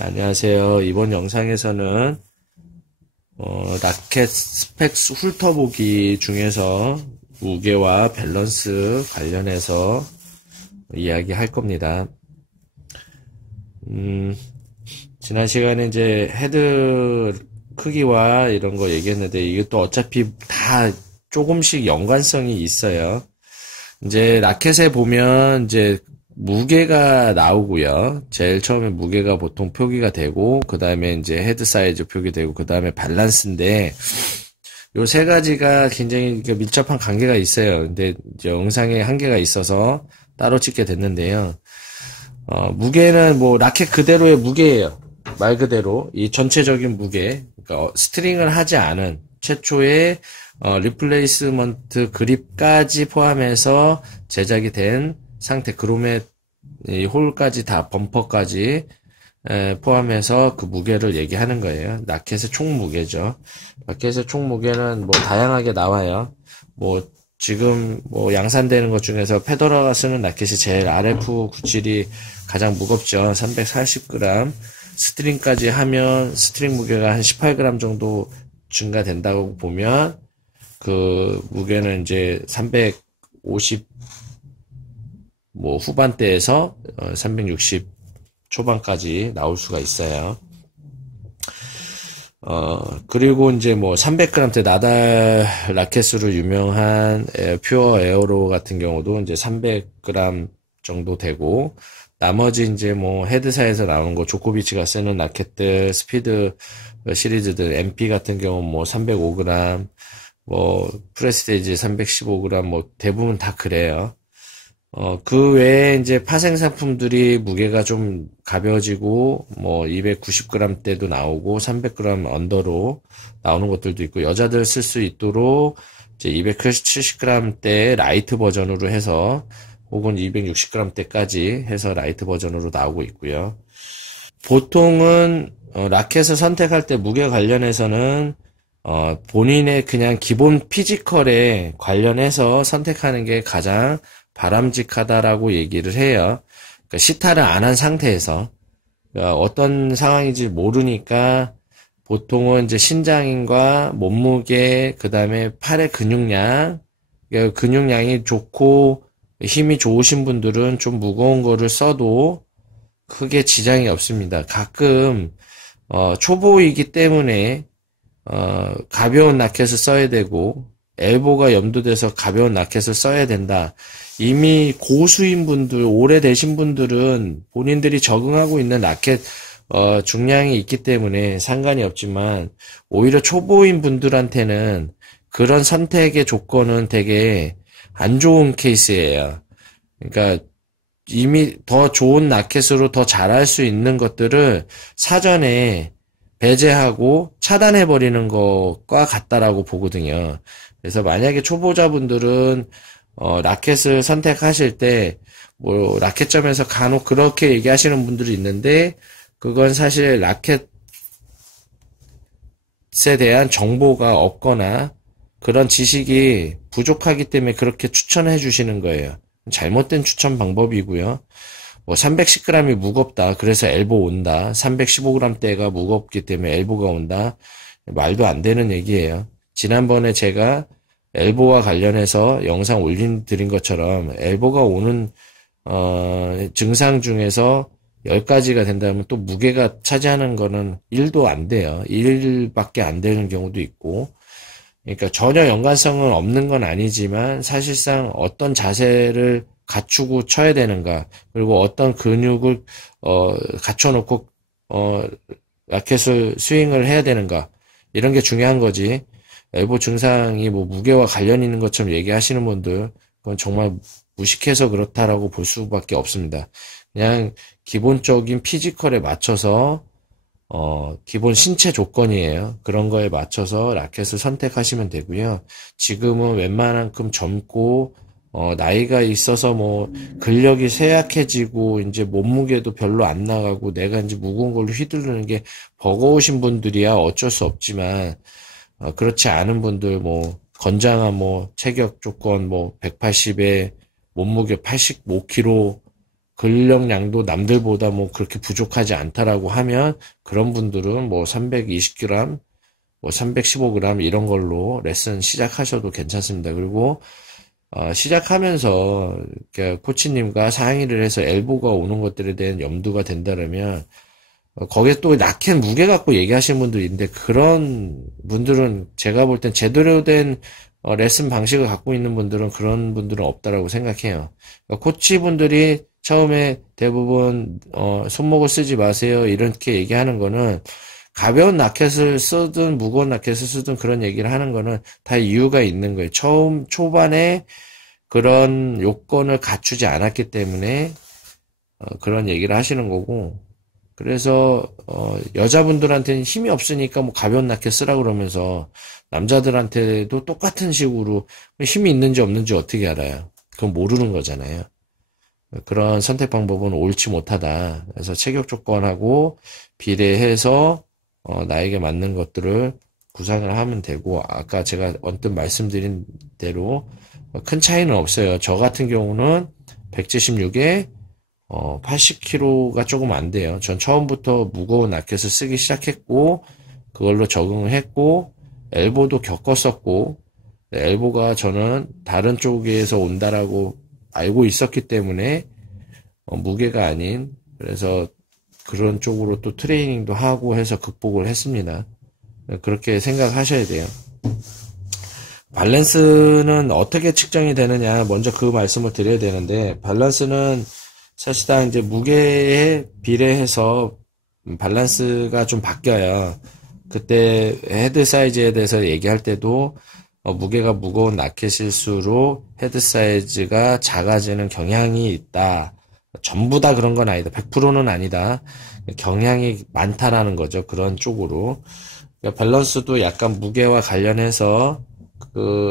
안녕하세요. 이번 영상에서는 라켓 스펙 훑어보기 중에서 무게와 밸런스 관련해서 이야기할 겁니다. 지난 시간에 이제 헤드 크기와 이런 거 얘기했는데 이것도 어차피 다 조금씩 연관성이 있어요. 이제 라켓에 보면 이제 무게가 나오고요. 제일 처음에 무게가 보통 표기가 되고, 그 다음에 이제 헤드 사이즈 표기되고, 그 다음에 밸런스인데, 요 세 가지가 굉장히 밀접한 관계가 있어요. 근데 이제 영상에 한계가 있어서 따로 찍게 됐는데요. 무게는 뭐 라켓 그대로의 무게예요. 말 그대로 이 전체적인 무게, 그러니까 스트링을 하지 않은 최초의 리플레이스먼트 그립까지 포함해서 제작이 된 상태, 그롬의 이 홀까지 다 범퍼까지 포함해서 그 무게를 얘기하는 거예요. 라켓의 총 무게죠. 라켓의 총 무게는 뭐 다양하게 나와요. 뭐 지금 뭐 양산되는 것 중에서 페더러가 쓰는 라켓이 제일 RF97이 가장 무겁죠. 340g. 스트링까지 하면 스트링 무게가 한 18g 정도 증가된다고 보면 그 무게는 이제 350 뭐 후반대에서 360 초반까지 나올 수가 있어요. 그리고 이제 뭐 300g대 나달 라켓으로 유명한 퓨어 에어로 같은 경우도 이제 300g 정도 되고, 나머지 이제 뭐 헤드사에서 나오는 거 조코비치가 쓰는 라켓들, 스피드 시리즈들, MP 같은 경우 뭐 305g, 뭐 프레스테이지 315g, 뭐 대부분 다 그래요. 그 외에 이제 파생 상품들이 무게가 좀 가벼워지고, 뭐 290g대도 나오고, 300g 언더로 나오는 것들도 있고, 여자들 쓸 수 있도록 이제 270g대 라이트 버전으로 해서, 혹은 260g대까지 해서 라이트 버전으로 나오고 있고요. 보통은 라켓을 선택할 때 무게 관련해서는 본인의 그냥 기본 피지컬에 관련해서 선택하는 게 가장 바람직하다라고 얘기를 해요. 그러니까 시타를 안 한 상태에서, 그러니까 어떤 상황인지 모르니까 보통은 이제 신장인과 몸무게, 그 다음에 팔의 근육량, 그러니까 근육량이 좋고 힘이 좋으신 분들은 좀 무거운 거를 써도 크게 지장이 없습니다. 가끔 초보이기 때문에 가벼운 라켓을 써야 되고, 엘보가 염두돼서 가벼운 라켓을 써야 된다. 이미 고수인 분들, 오래되신 분들은 본인들이 적응하고 있는 라켓 중량이 있기 때문에 상관이 없지만, 오히려 초보인 분들한테는 그런 선택의 조건은 되게 안 좋은 케이스예요. 그러니까 이미 더 좋은 라켓으로 더 잘할 수 있는 것들을 사전에 배제하고 차단해버리는 것과 같다라고 보거든요. 그래서 만약에 초보자분들은 라켓을 선택하실 때 뭐 라켓점에서 간혹 그렇게 얘기하시는 분들이 있는데, 그건 사실 라켓에 대한 정보가 없거나 그런 지식이 부족하기 때문에 그렇게 추천해 주시는 거예요. 잘못된 추천 방법이고요. 뭐 310g이 무겁다, 그래서 엘보 온다. 315g대가 무겁기 때문에 엘보가 온다. 말도 안 되는 얘기예요. 지난번에 제가 엘보와 관련해서 영상 올려드린 것처럼 엘보가 오는 증상 중에서 10가지가 된다면 또 무게가 차지하는 거는 1도 안 돼요. 1밖에 안 되는 경우도 있고, 그러니까 전혀 연관성은 없는 건 아니지만 사실상 어떤 자세를 갖추고 쳐야 되는가, 그리고 어떤 근육을 갖춰놓고 라켓을 스윙을 해야 되는가, 이런 게 중요한 거지. 엘보 증상이 뭐 무게와 관련 있는 것처럼 얘기하시는 분들, 그건 정말 무식해서 그렇다라고 볼 수밖에 없습니다. 그냥 기본적인 피지컬에 맞춰서 기본 신체 조건이에요. 그런 거에 맞춰서 라켓을 선택하시면 되고요. 지금은 웬만한큼 젊고 나이가 있어서 뭐 근력이 쇠약해지고 이제 몸무게도 별로 안 나가고 내가 이제 무거운 걸로 휘두르는 게 버거우신 분들이야 어쩔 수 없지만, 그렇지 않은 분들, 뭐 건장한 뭐 체격 조건 뭐 180에 몸무게 85kg 근력량도 남들보다 뭐 그렇게 부족하지 않다라고 하면 그런 분들은 뭐 320g, 뭐 315g 이런 걸로 레슨 시작하셔도 괜찮습니다. 그리고 시작하면서 코치님과 상의를 해서 엘보가 오는 것들에 대한 염두가 된다면 거기에 또 라켓 무게 갖고 얘기하시는 분도 있는데 그런 분들은 제가 볼 땐 제대로 된 레슨 방식을 갖고 있는 분들은 그런 분들은 없다라고 생각해요. 그러니까 코치분들이 처음에 대부분 손목을 쓰지 마세요 이렇게 얘기하는 거는 가벼운 라켓을 쓰든 무거운 라켓을 쓰든 그런 얘기를 하는 거는 다 이유가 있는 거예요. 초반에 그런 요건을 갖추지 않았기 때문에 그런 얘기를 하시는 거고, 그래서 여자분들한테는 힘이 없으니까 뭐 가벼운 라켓 쓰라 그러면서 남자들한테도 똑같은 식으로 힘이 있는지 없는지 어떻게 알아요? 그건 모르는 거잖아요. 그런 선택 방법은 옳지 못하다. 그래서 체격 조건하고 비례해서 나에게 맞는 것들을 구상을 하면 되고, 아까 제가 언뜻 말씀드린 대로 큰 차이는 없어요. 저 같은 경우는 176에 80kg가 조금 안 돼요. 전 처음부터 무거운 라켓을 쓰기 시작했고 그걸로 적응을 했고 엘보도 겪었었고, 엘보가 저는 다른 쪽에서 온다라고 알고 있었기 때문에 무게가 아닌, 그래서 그런 쪽으로 또 트레이닝도 하고 해서 극복을 했습니다. 그렇게 생각하셔야 돼요. 밸런스는 어떻게 측정이 되느냐, 먼저 그 말씀을 드려야 되는데, 밸런스는 사실상 이제 무게에 비례해서 밸런스가 좀 바뀌어요. 그때 헤드 사이즈에 대해서 얘기할 때도 무게가 무거운 라켓일수록 헤드 사이즈가 작아지는 경향이 있다. 전부 다 그런 건 아니다. 100%는 아니다. 경향이 많다라는 거죠. 그런 쪽으로. 그러니까 밸런스도 약간 무게와 관련해서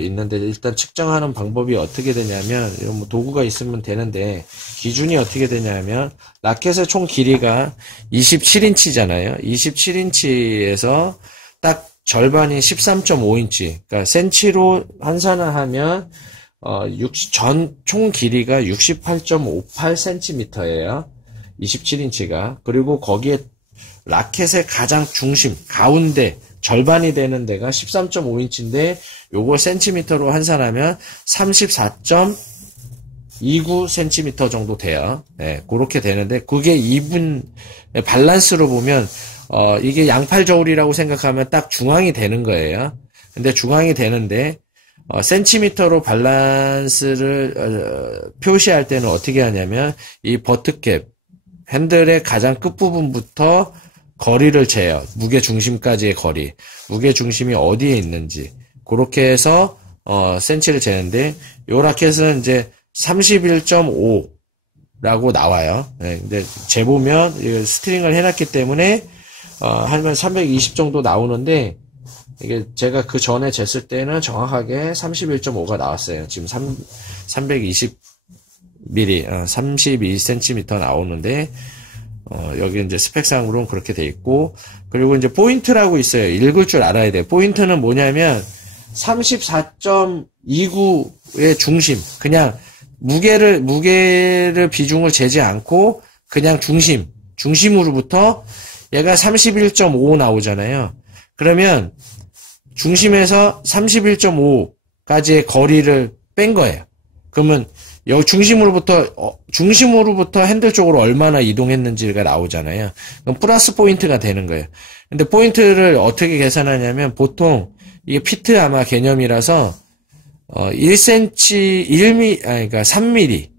있는데, 일단 측정하는 방법이 어떻게 되냐면, 이런 뭐 도구가 있으면 되는데, 기준이 어떻게 되냐면, 라켓의 총 길이가 27인치잖아요. 27인치에서 딱 절반이 13.5인치. 그러니까 센치로 환산을 하면, 총 길이가 68.58cm예요. 27인치가. 그리고 거기에 라켓의 가장 중심, 가운데, 절반이 되는 데가 13.5인치인데, 요걸 센티미터로 환산하면 34.29cm 정도 돼요. 네, 그렇게 되는데, 그게 밸런스로 보면, 이게 양팔 저울이라고 생각하면 딱 중앙이 되는 거예요. 근데 중앙이 되는데, 센티미터로 밸런스를, 표시할 때는 어떻게 하냐면, 이 버트캡, 핸들의 가장 끝부분부터 거리를 재요. 무게 중심까지의 거리. 무게 중심이 어디에 있는지. 그렇게 해서, 센치를 재는데, 요 라켓은 이제 31.5라고 나와요. 네, 근데 재보면, 스트링을 해놨기 때문에, 하면 320 정도 나오는데, 이게 제가 그 전에 쟀을 때는 정확하게 31.5가 나왔어요. 지금 320mm, 32cm 나오는데, 여기 이제 스펙상으로는 그렇게 돼 있고, 그리고 이제 포인트라고 있어요. 읽을 줄 알아야 돼요. 포인트는 뭐냐면 34.29의 중심, 그냥 무게를 비중을 재지 않고 그냥 중심으로부터 얘가 31.5 나오잖아요. 그러면 중심에서 31.5까지의 거리를 뺀 거예요. 그러면 여기 중심으로부터 핸들 쪽으로 얼마나 이동했는지가 나오잖아요. 그럼 플러스 포인트가 되는 거예요. 근데 포인트를 어떻게 계산하냐면, 보통, 이게 피트 아마 개념이라서, 1cm, 그러니까 3mm.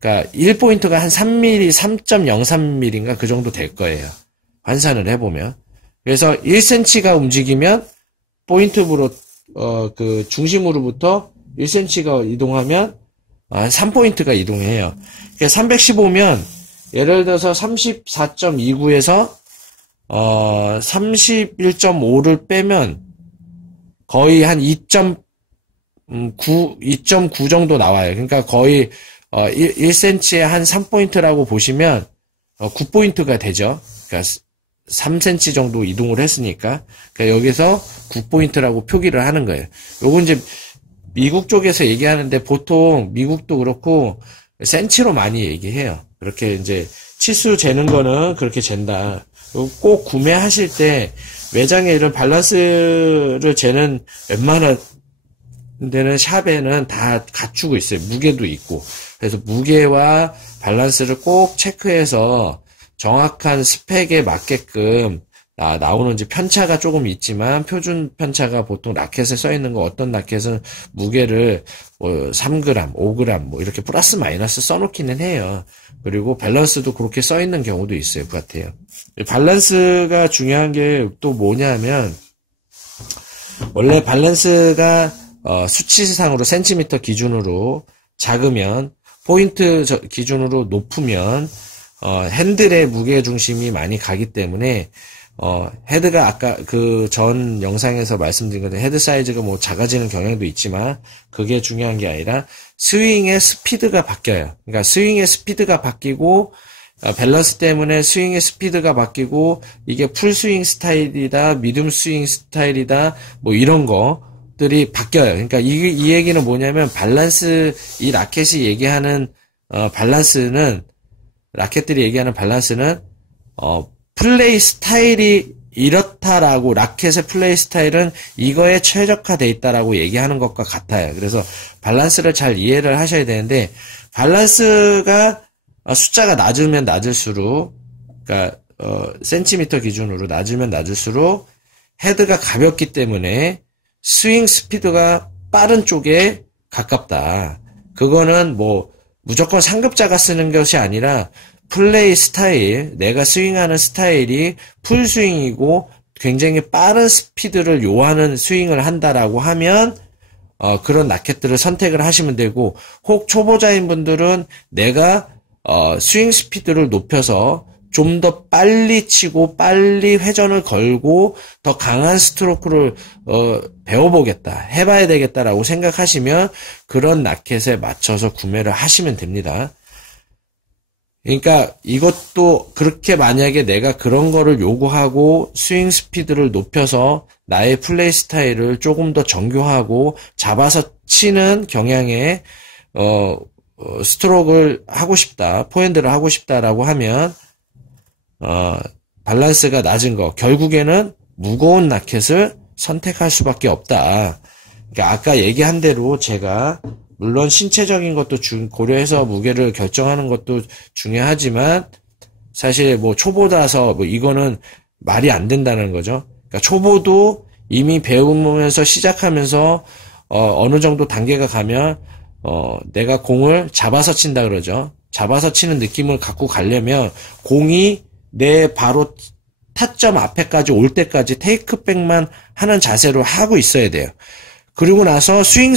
그러니까 1포인트가 한 3mm, 3.03mm인가 그 정도 될 거예요. 환산을 해보면. 그래서 1cm가 움직이면, 포인트로, 그 중심으로부터 1cm가 이동하면, 3포인트가 이동해요. 그러니까 315면, 예를 들어서 34.29에서, 31.5를 빼면, 거의 한 2.9 정도 나와요. 그러니까 거의, 1cm에 한 3포인트라고 보시면, 9포인트가 되죠. 그러니까 3cm 정도 이동을 했으니까. 그러니까 여기서 9포인트라고 표기를 하는 거예요. 요건 이제, 미국 쪽에서 얘기하는데, 보통 미국도 그렇고 센치로 많이 얘기해요. 그렇게 이제 치수 재는 거는 그렇게 잰다. 꼭 구매하실 때 외장에 이런 밸런스를 재는 웬만한 데는 샵에는 다 갖추고 있어요. 무게도 있고. 그래서 무게와 밸런스를 꼭 체크해서 정확한 스펙에 맞게끔 나오는지, 편차가 조금 있지만 표준 편차가 보통 라켓에 써 있는 거, 어떤 라켓은 무게를 뭐 3g, 5g 뭐 이렇게 플러스 마이너스 써놓기는 해요. 그리고 밸런스도 그렇게 써 있는 경우도 있어요. 그 같아요. 밸런스가 중요한 게 또 뭐냐면, 원래 밸런스가 수치상으로 센티미터 기준으로 작으면, 포인트 기준으로 높으면 핸들의 무게 중심이 많이 가기 때문에 헤드가 아까 그 전 영상에서 말씀드린 것처럼 헤드 사이즈가 뭐 작아지는 경향도 있지만, 그게 중요한 게 아니라 스윙의 스피드가 바뀌어요. 그러니까 스윙의 스피드가 바뀌고, 밸런스 때문에 스윙의 스피드가 바뀌고, 이게 풀 스윙 스타일이다, 미디움 스윙 스타일이다, 뭐 이런 것들이 바뀌어요. 그러니까 이 얘기는 뭐냐면, 밸런스, 이 라켓이 얘기하는 밸런스는, 라켓들이 얘기하는 밸런스는 플레이 스타일이 이렇다라고, 라켓의 플레이 스타일은 이거에 최적화되어 있다라고 얘기하는 것과 같아요. 그래서 밸런스를 잘 이해를 하셔야 되는데, 밸런스가 숫자가 낮으면 낮을수록, 그러니까 센티미터 기준으로 낮으면 낮을수록 헤드가 가볍기 때문에 스윙 스피드가 빠른 쪽에 가깝다. 그거는 뭐 무조건 상급자가 쓰는 것이 아니라, 플레이 스타일, 내가 스윙하는 스타일이 풀스윙이고 굉장히 빠른 스피드를 요하는 스윙을 한다라고 하면 그런 라켓들을 선택을 하시면 되고, 혹 초보자인 분들은 내가 스윙 스피드를 높여서 좀 더 빨리 치고 빨리 회전을 걸고 더 강한 스트로크를 배워보겠다, 해봐야 되겠다라고 생각하시면 그런 라켓에 맞춰서 구매를 하시면 됩니다. 그러니까 이것도 그렇게, 만약에 내가 그런 거를 요구하고 스윙 스피드를 높여서 나의 플레이 스타일을 조금 더 정교하고 잡아서 치는 경향의 스트로크를 하고 싶다, 포핸드를 하고 싶다라고 하면 밸런스가 낮은 거, 결국에는 무거운 라켓을 선택할 수밖에 없다. 그러니까 아까 얘기한 대로, 제가 물론 신체적인 것도 고려해서 무게를 결정하는 것도 중요하지만, 사실 뭐 초보라서 뭐 이거는 말이 안 된다는 거죠. 그러니까 초보도 이미 배우면서 시작하면서 어느 정도 단계가 가면 내가 공을 잡아서 친다 그러죠. 잡아서 치는 느낌을 갖고 가려면 공이 내 바로 타점 앞에까지 올 때까지 테이크백만 하는 자세로 하고 있어야 돼요. 그리고 나서 스윙